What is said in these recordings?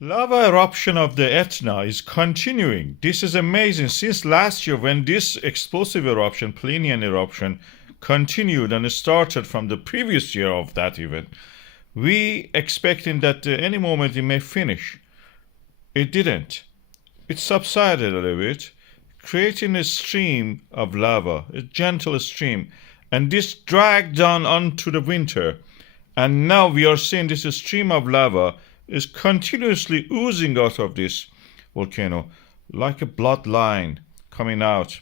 Lava eruption of the Etna is continuing. This is amazing. Since last year, when this explosive eruption, Plinian eruption, continued and started from the previous year of that event, we expecting that any moment it may finish. It didn't. It subsided a little bit, creating a stream of lava, a gentle stream, and this dragged on onto the winter. And now we are seeing this stream of lava is continuously oozing out of this volcano like a bloodline coming out,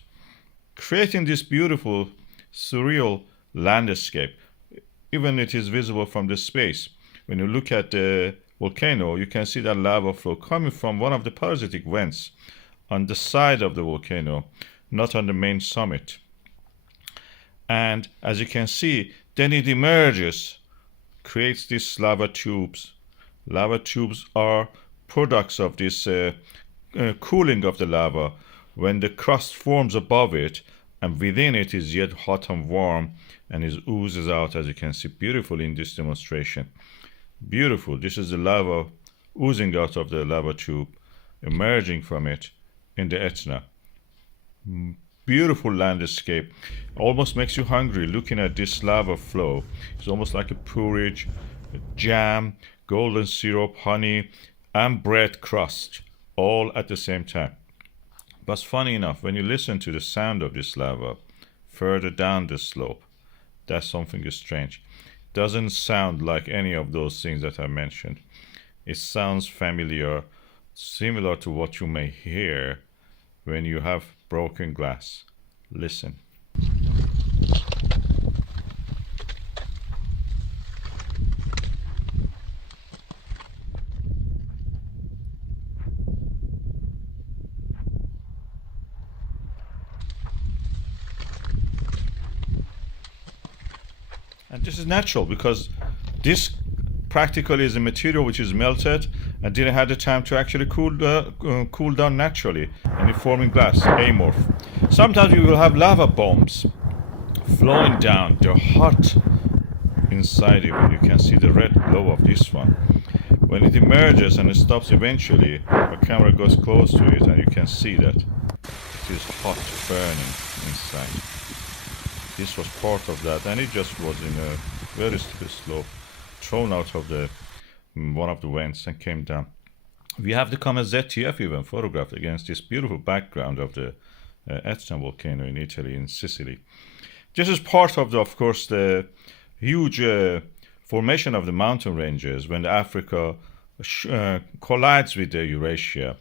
creating this beautiful, surreal landscape. Even it is visible from the space. When you look at the volcano, you can see that lava flow coming from one of the parasitic vents on the side of the volcano, not on the main summit. And as you can see, then it emerges, creates these lava tubes. Lava tubes are products of this cooling of the lava when the crust forms above it and within it is yet hot and warm and it oozes out, as you can see beautifully in this demonstration. Beautiful. This is the lava oozing out of the lava tube, emerging from it in the Etna. Beautiful landscape. Almost makes you hungry looking at this lava flow. It's almost like a porridge, a jam, golden syrup, honey, and bread crust, all at the same time. But funny enough, when you listen to the sound of this lava further down the slope, that's something strange. Doesn't sound like any of those things that I mentioned. It sounds familiar, similar to what you may hear when you have broken glass. Listen. And this is natural because this practically is a material which is melted and didn't have the time to actually cool down naturally and it forming glass, amorph. Sometimes you will have lava bombs flowing down. They're hot inside it. You can see the red glow of this one. When it emerges and it stops eventually, the camera goes close to it and you can see that it is hot, burning inside. This was part of that, and it just was in a very steep slope, thrown out of the one of the vents and came down. We have the comet ZTF even photographed against this beautiful background of the Etna volcano in Italy, in Sicily. This is part of course, the huge formation of the mountain ranges when Africa collides with the Eurasia.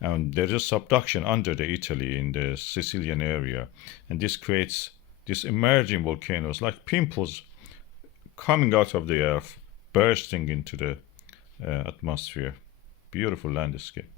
And there's a subduction under the Italy in the Sicilian area, and this creates these emerging volcanoes like pimples coming out of the earth, bursting into the atmosphere. Beautiful landscape.